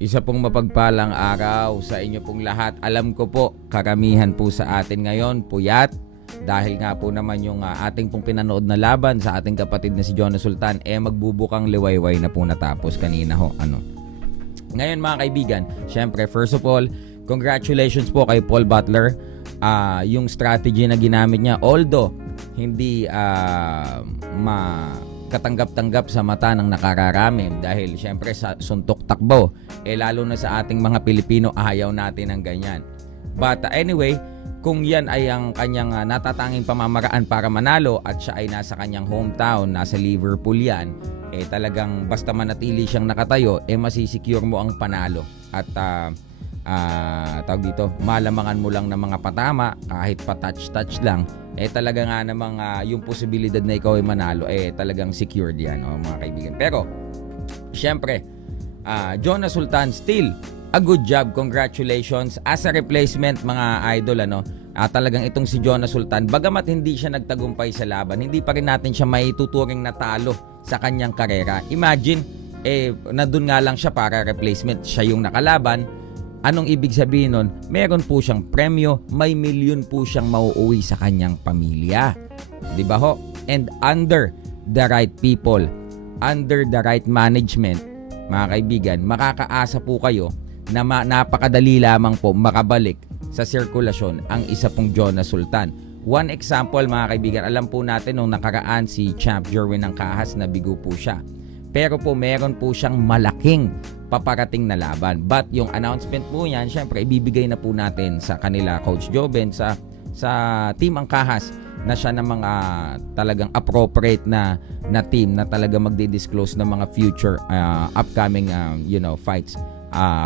Isa pong mapagpalang araw sa inyo pong lahat. Alam ko po, karamihan po sa atin ngayon, puyat. Dahil nga po naman yung ating pong pinanood na laban sa ating kapatid na si Jonas Sultan, magbubukang liwayway na po natapos kanina ho. Ngayon mga kaibigan, syempre first of all, congratulations po kay Paul Butler. Yung strategy na ginamit niya, although hindi katanggap-tanggap sa mata ng nakararami dahil syempre sa suntok takbo, lalo na sa ating mga Pilipino, ayaw natin ng ganyan. But anyway, kung yan ay ang kanyang natatanging pamamaraan para manalo at siya ay nasa kanyang hometown, nasa Liverpool yan, talagang basta manatili siyang nakatayo, masisecure mo ang panalo. At tawag dito, malamangan mo lang ng mga patama, kahit pa touch lang, talaga nga namang yung posibilidad na ikaw ay manalo, talagang secured yan, mga kaibigan. Pero, syempre, Jonas Sultan still a good job, congratulations. As a replacement mga idol, talagang itong si Jonas Sultan, bagamat hindi siya nagtagumpay sa laban, hindi pa rin natin siya maituturing na talo sa kanyang karera. Imagine, nandun nga lang siya para replacement, siya yung nakalaban. Anong ibig sabihin nun? Meron po siyang premyo, may milyon po siyang mauuwi sa kanyang pamilya. Di ba ho? And under the right people, under the right management, mga kaibigan, makakaasa po kayo na napakadali lamang po makabalik sa sirkulasyon ang isa pong Jonas Sultan. One example mga kaibigan, alam po natin nung nakaraan si Champ Jerwin ng Kahas na bigo po siya. Pero po meron po siyang malaking paparating na laban. But yung announcement po yan, syempre ibibigay na po natin sa kanila Coach Joben sa Team Angkahas na siya ng mga talagang appropriate na team na talaga magdi-disclose ng mga future upcoming fights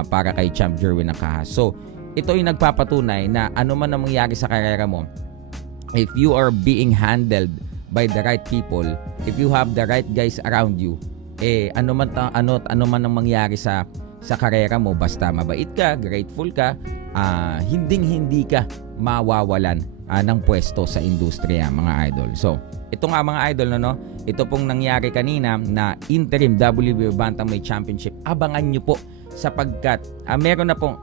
para kay Champ Jerwin ng Kahas. So, ito yung nagpapatunay na ano man ang mangyari sa karera mo, if you are being handled by the right people, if you have the right guys around you, ano man ang mangyari sa karera mo, basta mabait ka, grateful ka, hindi ka mawawalan ng pwesto sa industriya mga idol. So, ito nga mga idol, ito pong nangyari kanina na interim WBO Bantamweight Championship. Abangan nyo po sapagkat meron na pong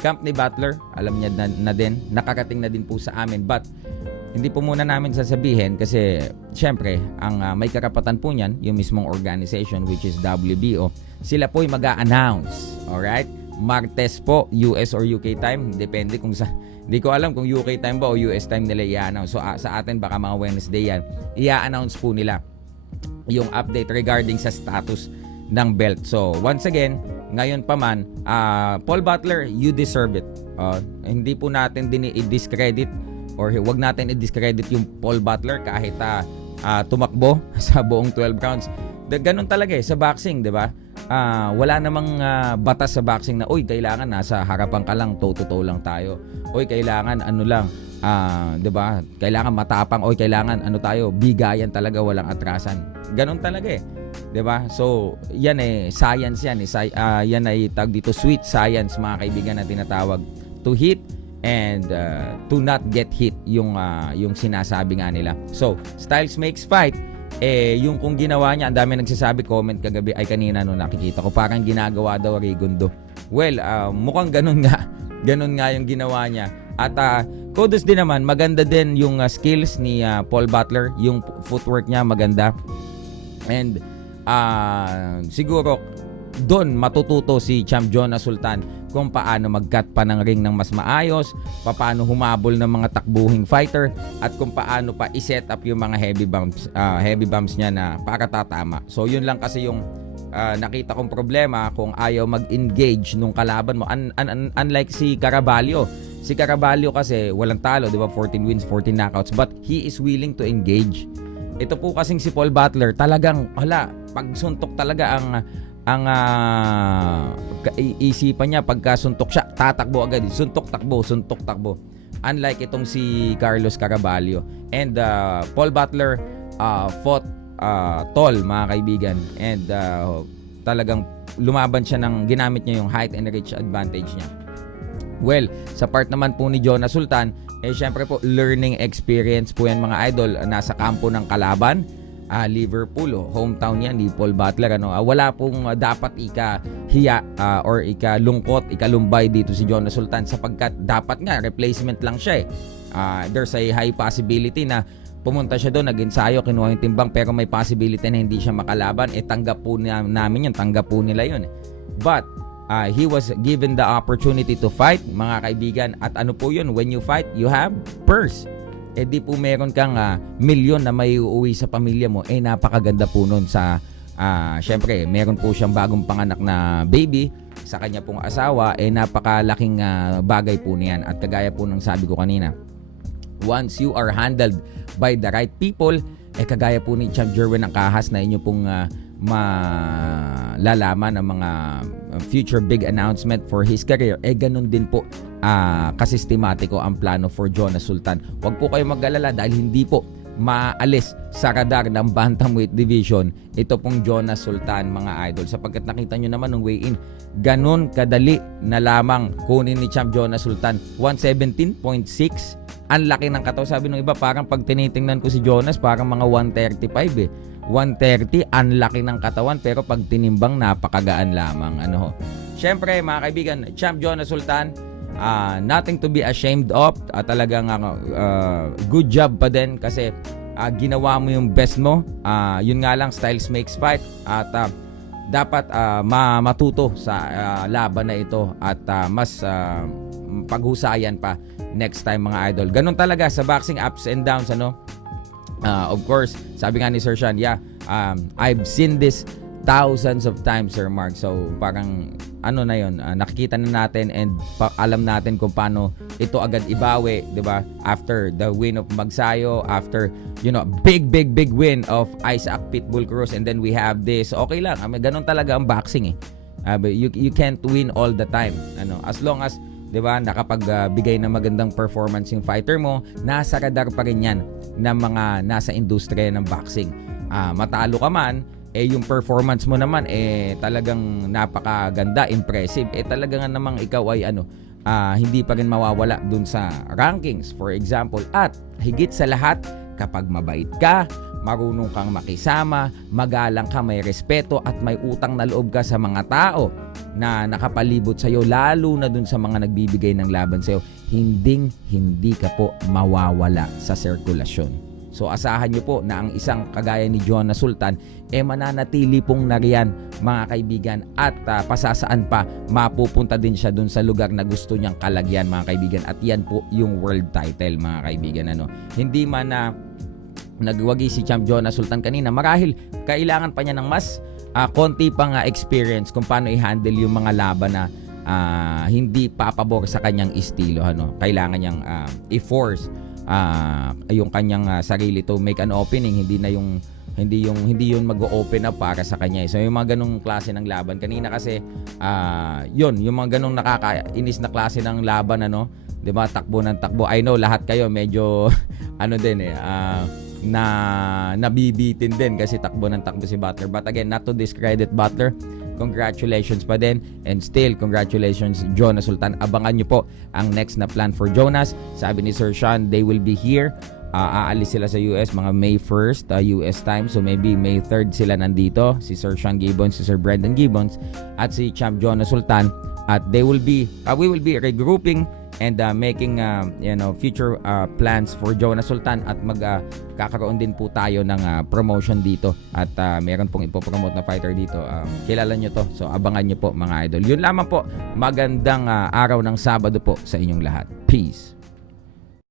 camp ni Butler, alam niya na din, nakarating na din po sa amin, but hindi po muna namin sasabihin kasi syempre ang may karapatan po niyan yung mismong organization which is WBO. Sila po ay mag-a-announce. Alright? Martes po, US or UK time, depende kung sa, hindi ko alam kung UK time ba o US time nila i-announce. So sa atin baka mga Wednesday yan, i-announce po nila yung update regarding sa status ng belt. So once again, ngayon pa man, Paul Butler, you deserve it. Hindi po natin din i-discredit or wag natin i-discredit yung Paul Butler kahit tumakbo sa buong 12 rounds. Ganun talaga sa boxing, 'di ba? Wala namang batas sa boxing na kailangan nasa harapan ka lang, toe-to-toe lang tayo. Kailangan 'di ba? Kailangan matapang, kailangan tayo, bigayan talaga, walang atrasan. Ganun talaga 'di ba? So, yan science yan. Yan ay tawag dito sweet science mga kaibigan na tinatawag. To hit and to not get hit yung sinasabi nga nila. So, styles makes fight. Yung kung ginawa niya, ang dami nagsasabi, comment kagabi ay kanina nung nakikita ko, parang ginagawa daw Rigondo. Well, mukhang ganun nga. Ganun nga yung ginawa niya. At kudos din naman, maganda din yung skills ni Paul Butler. Yung footwork niya maganda. And siguro doon matututo si Champ Jonas Sultan kung paano mag-cut pa ng ring ng mas maayos, paano humabol ng mga takbuhing fighter, at kung paano pa i-set up yung mga heavy bumps niya na para tatama. So yun lang kasi yung nakita kong problema kung ayaw mag-engage nung kalaban mo. Unlike si Caraballo. Si Caraballo kasi walang talo, di ba? 14 wins, 14 knockouts, but he is willing to engage. Ito po kasing si Paul Butler, talagang pag suntok talaga ang isipan niya, pagka suntok siya, tatakbo agad. Suntok, takbo. Unlike itong si Carlos Caraballo. And Paul Butler fought tall mga kaibigan. And talagang lumaban siya ginamit niya yung height and reach advantage niya. Well, sa part naman po ni Jonas Sultan, syempre po learning experience po yan mga idol. Nasa kampo ng kalaban, Liverpool, hometown yan ni Paul Butler, ano. Wala pong dapat ika-hiya or ika-lungkot, ika-lumbay dito si Jonas Sultan, sapagkat dapat nga replacement lang siya eh. There's a high possibility na pumunta siya doon, nag-ensayo, kinuha yung timbang, pero may possibility na hindi siya makalaban. Tanggap po namin yun, tanggap po nila yun. But he was given the opportunity to fight, mga kaibigan. At ano po yun, when you fight, you have purse. Di po meron kang milyon na may uuwi sa pamilya mo, napakaganda po nun sa, syempre, meron po siyang bagong panganak na baby sa kanya pong asawa, napakalaking bagay po niyan. At kagaya po ng sabi ko kanina, once you are handled by the right people, kagaya po ni Champ Jerwin ng Kahas na inyo pong malalaman ang mga future big announcement for his career, ganun din po kasistematiko ang plano for Jonas Sultan. Huwag po kayo mag-alala dahil hindi po maalis sa radar ng bantamweight division ito pong Jonas Sultan, mga idol, sapagkat nakita nyo naman ng weigh-in, ganun kadali na lamang kunin ni Champ Jonas Sultan. 117.6, ang laki ng katawan. Sabi ng iba, parang pag tinitingnan ko si Jonas, parang mga 135 130, ang laki ng katawan, pero pag tinimbang, napakagaan lamang. Siyempre, mga kaibigan, Champ Jonas Sultan, nothing to be ashamed of. Talagang good job pa din kasi ginawa mo yung best mo. Yun nga lang, styles makes fight. At dapat matuto sa laban na ito at mas paghusayan pa next time, mga idol. Ganun talaga sa boxing, ups and downs, of course, sabi nga ni Sir Sean, I've seen this thousands of times, Sir Mark. So parang na yun, nakikita na natin and alam natin kung paano ito agad ibawi, 'di ba? After the win of Magsayo, after big win of Isaac Pitbull Cruz, and then we have this. Okay lang, ganun talaga ang boxing eh. You can't win all the time. As long as 'di ba, nakapagbigay ng magandang performance yung fighter mo, nasa radar pa rin 'yan ng mga nasa industriya ng boxing. Matalo ka man, yung performance mo naman talagang napakaganda, impressive. Talaga nga namang ikaw ay hindi pa rin mawawala dun sa rankings, for example. At higit sa lahat, kapag mabait ka, marunong kang makisama, magalang ka, may respeto at may utang na loob ka sa mga tao na nakapalibot sa'yo, lalo na dun sa mga nagbibigay ng laban sa'yo, hindi ka po mawawala sa sirkulasyon. So asahan nyo po na ang isang kagaya ni Jonas Sultan mananatili pong nariyan, mga kaibigan, at pasasaan pa, mapupunta din siya dun sa lugar na gusto niyang kalagyan, mga kaibigan, at yan po yung world title, mga kaibigan. Hindi man na nagwagi si Champ Jonas Sultan kanina, marahil kailangan pa niya ng mas konti pang experience kung paano i-handle yung mga laban na hindi papabor sa kanyang estilo. Kailangan niyang i-force yung kanyang sarili to make an opening, hindi yun mag-open up para sa kanya. So yung mga ganung klase ng laban kanina kasi yung mga ganung nakakainis na klase ng laban, 'di ba? Takbo ng takbo. I know lahat kayo medyo na nabibitin din kasi takbo ng takbo si Butler. But again, not to discredit Butler, congratulations pa din, and still congratulations Jonas Sultan. Abangan nyo po ang next na plan for Jonas. Sabi ni Sir Sean, they will be here. Aalis sila sa US mga May 1st US time, so maybe May 3rd sila nandito, si Sir Sean Gibbons, si Sir Brendan Gibbons at si Champ Jonas Sultan. At they will be we will be regrouping and making future plans for Jonas Sultan, at magkakaroon din po tayo ng promotion dito, at meron pong ipopromote na fighter dito. Kilala nyo to, so abangan nyo po, mga idol. Yun lamang po, magandang araw ng Sabado po sa inyong lahat. Peace.